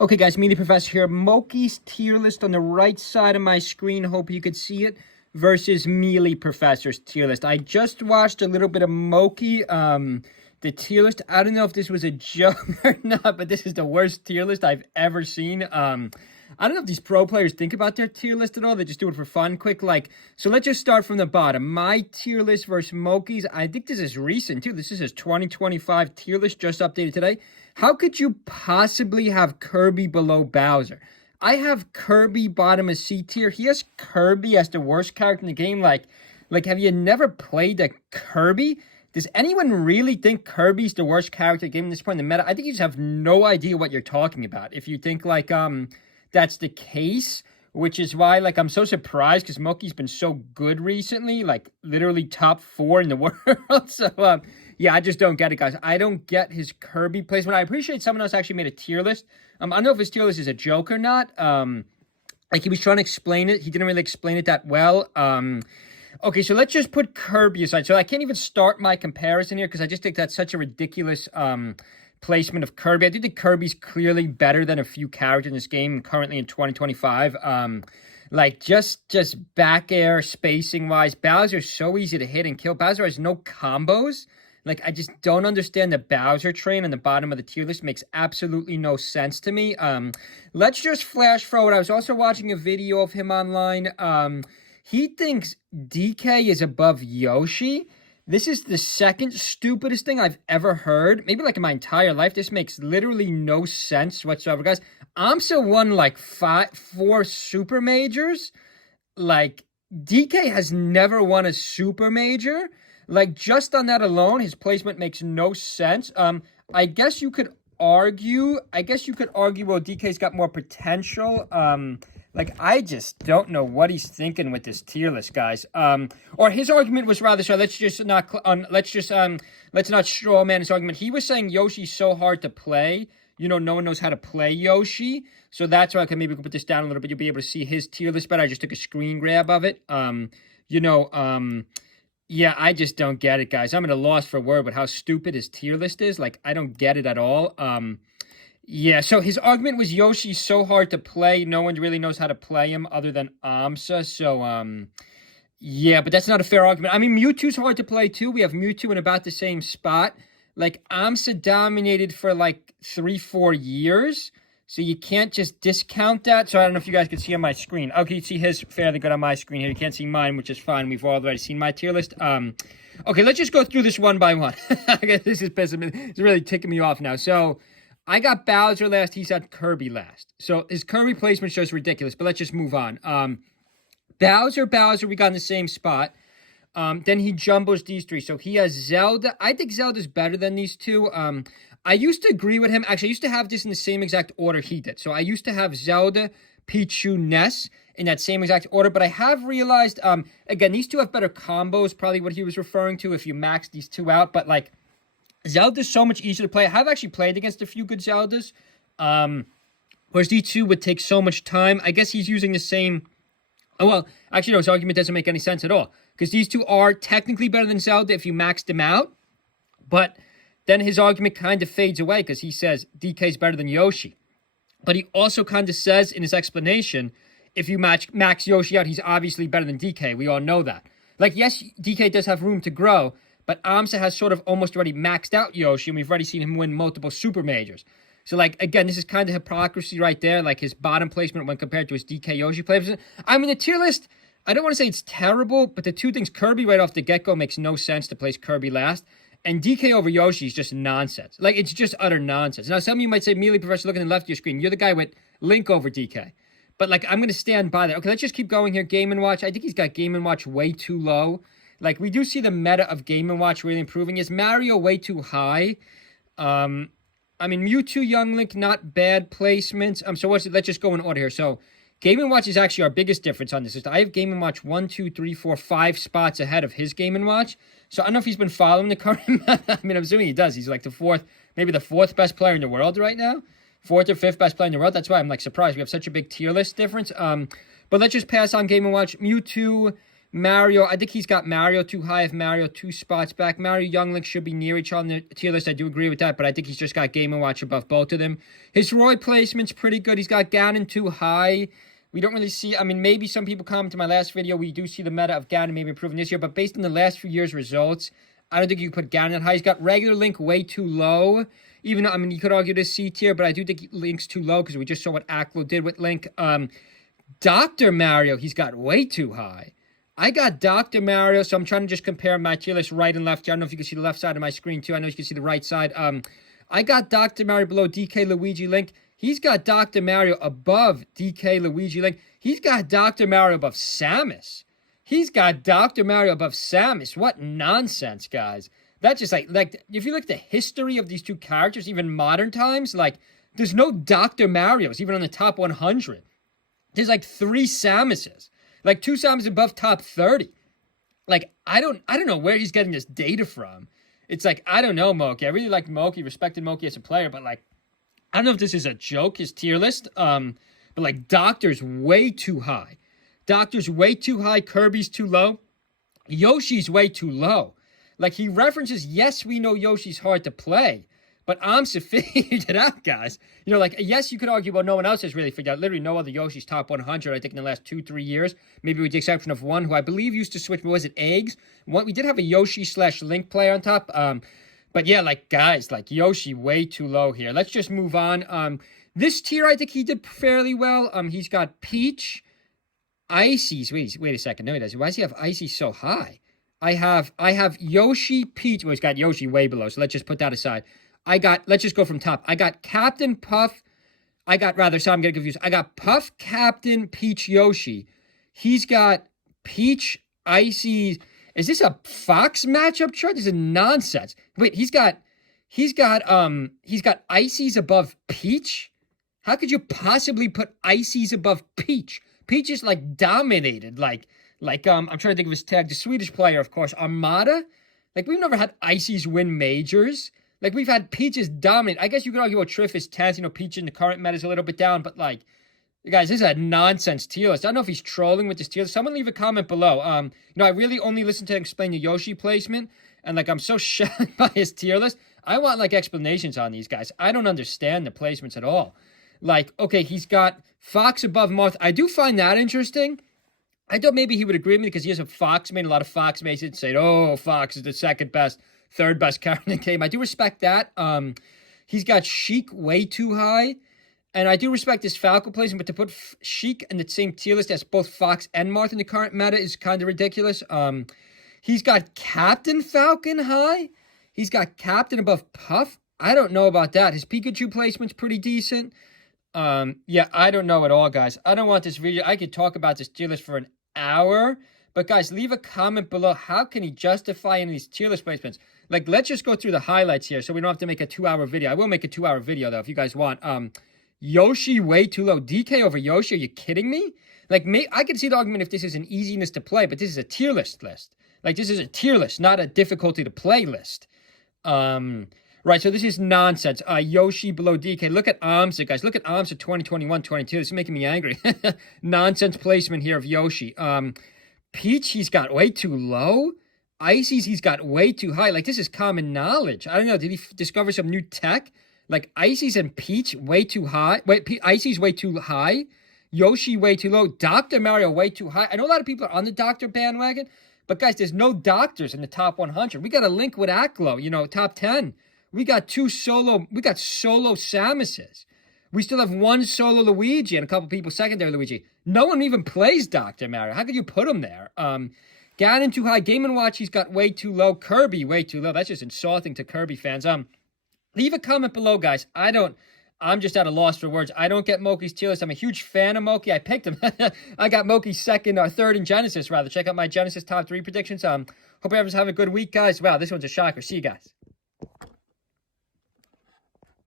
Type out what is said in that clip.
Okay, guys, MeleeProfessor here. Moky's tier list on the right side of my screen. Hope you could see it. Versus MeleeProfessor's tier list. I just watched a little bit of Moky. The tier list. I don't know if this was a joke or not, but this is the worst tier list I've ever seen. I don't know if these pro players think about their tier list at all. They just do it for fun, quick. So let's just start from the bottom. My tier list versus Moky's. I think this is recent, too. This is his 2025 tier list, just updated today. How could you possibly have Kirby below Bowser? I have Kirby bottom of C tier. He has Kirby as the worst character in the game. Like, have you never played a Kirby? Does anyone really think Kirby's the worst character in the game at this point in the meta? I think you just have no idea what you're talking about. If you think, that's the case, which is why, I'm so surprised because Moky's been so good recently, literally top 4 in the world. So, yeah, I just don't get it, guys. I don't get his Kirby placement. I appreciate someone else actually made a tier list. I don't know if his tier list is a joke or not. He was trying to explain it. He didn't really explain it that well. Okay, so let's just put Kirby aside. So I can't even start my comparison here because I just think that's such a ridiculous placement of Kirby. I do think Kirby's clearly better than a few characters in this game currently in 2025. Just back air spacing wise, Bowser's so easy to hit and kill. Bowser has no combos. I just don't understand the Bowser train on the bottom of the tier list. Makes absolutely no sense to me. Let's just flash forward. I was also watching a video of him online. He thinks DK is above Yoshi. This is the second stupidest thing I've ever heard. Maybe in my entire life. This makes literally no sense whatsoever, guys. AMSA won 4 super majors. DK has never won a super major. Just on that alone, his placement makes no sense. I guess you could argue, well, DK's got more potential. I just don't know what he's thinking with this tier list, guys. Or his argument was rather, so let's not straw man his argument. He was saying Yoshi's so hard to play. No one knows how to play Yoshi. So that's why maybe we can put this down a little bit. You'll be able to see his tier list better. I just took a screen grab of it. Yeah, I just don't get it, guys. I'm at a loss for word with how stupid his tier list is. I don't get it at all. Yeah, so his argument was Yoshi's so hard to play. No one really knows how to play him other than AMSA. So, yeah, but that's not a fair argument. I mean, Mewtwo's hard to play, too. We have Mewtwo in about the same spot. AMSA dominated for, 3-4 years. So you can't just discount that. So I don't know if you guys can see on my screen. Okay, you see his fairly good on my screen here. You can't see mine, which is fine. We've already seen my tier list. Okay, let's just go through this one by one. This is pissing me. It's really ticking me off now. So I got Bowser last. He's got Kirby last. So his Kirby placement shows ridiculous, but let's just move on. Bowser, we got in the same spot. Then he jumbos these 3. So he has Zelda. I think Zelda's better than these 2. I used to agree with him. Actually, I used to have this in the same exact order he did. So I used to have Zelda, Pichu, Ness in that same exact order. But I have realized, again, these 2 have better combos, probably what he was referring to if you max these 2 out. But, Zelda's so much easier to play. I have actually played against a few good Zeldas. Whereas these 2 would take so much time. I guess he's using the same... Oh, well, actually, no, his argument doesn't make any sense at all. Because these 2 are technically better than Zelda if you maxed them out. But then his argument kind of fades away because he says DK's better than Yoshi. But he also kind of says in his explanation, if you max Yoshi out, he's obviously better than DK. We all know that. Yes, DK does have room to grow, but AMSA has sort of almost already maxed out Yoshi, and we've already seen him win multiple super majors. So, again, this is kind of hypocrisy right there, his bottom placement when compared to his DK Yoshi placement. I mean, the tier list, I don't want to say it's terrible, but the 2 things, Kirby right off the get-go makes no sense to place Kirby last, and DK over Yoshi is just nonsense. It's just utter nonsense. Now, some of you might say, MeleeProfessor, looking to the left of your screen, you're the guy with Link over DK. But, I'm going to stand by that. Okay, let's just keep going here. Game & Watch. I think he's got Game & Watch way too low. We do see the meta of Game & Watch really improving. Is Mario way too high? I mean, Mewtwo, Young Link, not bad placements. So let's just go in order here. So Game & Watch is actually our biggest difference on this list. I have Game & Watch 1, 2, 3, 4, 5 spots ahead of his Game & Watch. So I don't know if he's been following the current meta. I mean, I'm assuming he does. He's the 4th, maybe the 4th best player in the world right now. 4th or 5th best player in the world. That's why I'm surprised we have such a big tier list difference. But let's just pass on Game & Watch. Mewtwo, Mario, I think he's got Mario too high. If Mario 2 spots back, Mario Young Link should be near each other on the tier list. I do agree with that, but I think he's just got Game & Watch above both of them. His Roy placement's pretty good. He's got Ganon too high. We don't really see, I mean, maybe some people comment to my last video, we do see the meta of Ganon maybe improving this year, but based on the last few years' results, I don't think you can put Ganon that high. He's got regular Link way too low. Even though, I mean, you could argue this C tier, but I do think Link's too low because we just saw what Aklo did with Link. Dr. Mario, he's got way too high. I got Dr. Mario, so I'm trying to just compare my tier list right and left here. I don't know if you can see the left side of my screen, too. I know you can see the right side. I got Dr. Mario below DK Luigi Link. He's got Dr. Mario above DK Luigi Link. He's got Dr. Mario above Samus. He's got Dr. Mario above Samus. What nonsense, guys. That's just like if you look at the history of these two characters, even modern times, like, there's no Dr. Marios, even on the top 100. There's like 3 Samuses. Like 2 Samus above top 30. Like, I don't know where he's getting this data from. It's like, I don't know, Moky. I really like Moky, respected Moky as a player, but like, I don't know if this is a joke, his tier list. But like, Doctor's way too high. Doctor's way too high. Kirby's too low. Yoshi's way too low. Like, he references, yes, we know Yoshi's hard to play, but AMSA figured it out, guys. You know, like, yes, you could argue, well, no one else has really figured out. Literally no other Yoshi's top 100, I think, in the last 2-3 years. Maybe with the exception of one who I believe used to switch, but was it Eggs? We did have a Yoshi/Link player on top. But yeah, like, guys, like, Yoshi way too low here. Let's just move on. This tier, I think he did fairly well. He's got Peach, Icy's. Wait a second. No, he doesn't. Why does he have Icy so high? I have Yoshi, Peach. Well, he's got Yoshi way below, so let's just put that aside. Let's just go from top. I got Captain Puff. I'm getting confused. I got Puff, Captain, Peach, Yoshi. He's got Peach, Icy. Is this a Fox matchup chart? This is nonsense. Wait, he's got Icy's above Peach? How could you possibly put Icy's above Peach? Peach is like dominated, I'm trying to think of his tag. The Swedish player, of course, Armada. Like, we've never had Icy's win majors. Like, we've had Peach's dominate. I guess you could argue about Triff is 10th. You know, Peach in the current meta is a little bit down. But, like, guys, this is a nonsense tier list. I don't know if he's trolling with this tier list. Someone leave a comment below. You know, I really only listen to explain the Yoshi placement. And, like, I'm so shocked by his tier list. I want, like, explanations on these guys. I don't understand the placements at all. Like, okay, he's got Fox above Marth. I do find that interesting. I thought maybe he would agree with me because he has a Fox main. A lot of Fox mates would say, oh, Fox is the second best, third best character in the game. I do respect that. He's got Sheik way too high. And I do respect his Falco placement, but to put Sheik in the same tier list as both Fox and Marth in the current meta is kind of ridiculous. He's got Captain Falcon high. He's got Captain above Puff. I don't know about that. His Pikachu placement's pretty decent. Yeah, I don't know at all, guys. I don't want this video. I could talk about this tier list for an hour. But, guys, leave a comment below. How can he justify any of these tier list placements? Like, let's just go through the highlights here so we don't have to make a 2-hour video. I will make a 2-hour video, though, if you guys want. Yoshi way too low. DK over Yoshi? Are you kidding me? Like, I could see the argument if this is an easiness to play, but this is a tier list. Like, this is a tier list, not a difficulty to play list. Right, so this is nonsense. Yoshi below DK. Look at AMSA, guys. Look at AMSA 2021-22. This is making me angry. Nonsense placement here of Yoshi. Peach, he's got way too low. Icy's, he's got way too high. Like, this is common knowledge. I don't know. Did he discover some new tech? Like, Icy's and Peach way too high. Wait, Icy's way too high. Yoshi way too low. Dr. Mario way too high. I know a lot of people are on the Doctor bandwagon, but, guys, there's no Doctors in the top 100. We got a link with Aklo, you know, top 10. We got solo Samuses. We still have one solo Luigi and a couple people secondary Luigi. No one even plays Dr. Mario. How could you put him there? Ganon too high. Game & Watch, he's got way too low. Kirby, way too low. That's just insulting to Kirby fans. Leave a comment below, guys. I'm just at a loss for words. I don't get Moky's tier list. I'm a huge fan of Moky. I picked him. I got Moky third in Genesis, rather. Check out my Genesis top 3 predictions. Hope everyone's having a good week, guys. Wow, this one's a shocker. See you guys.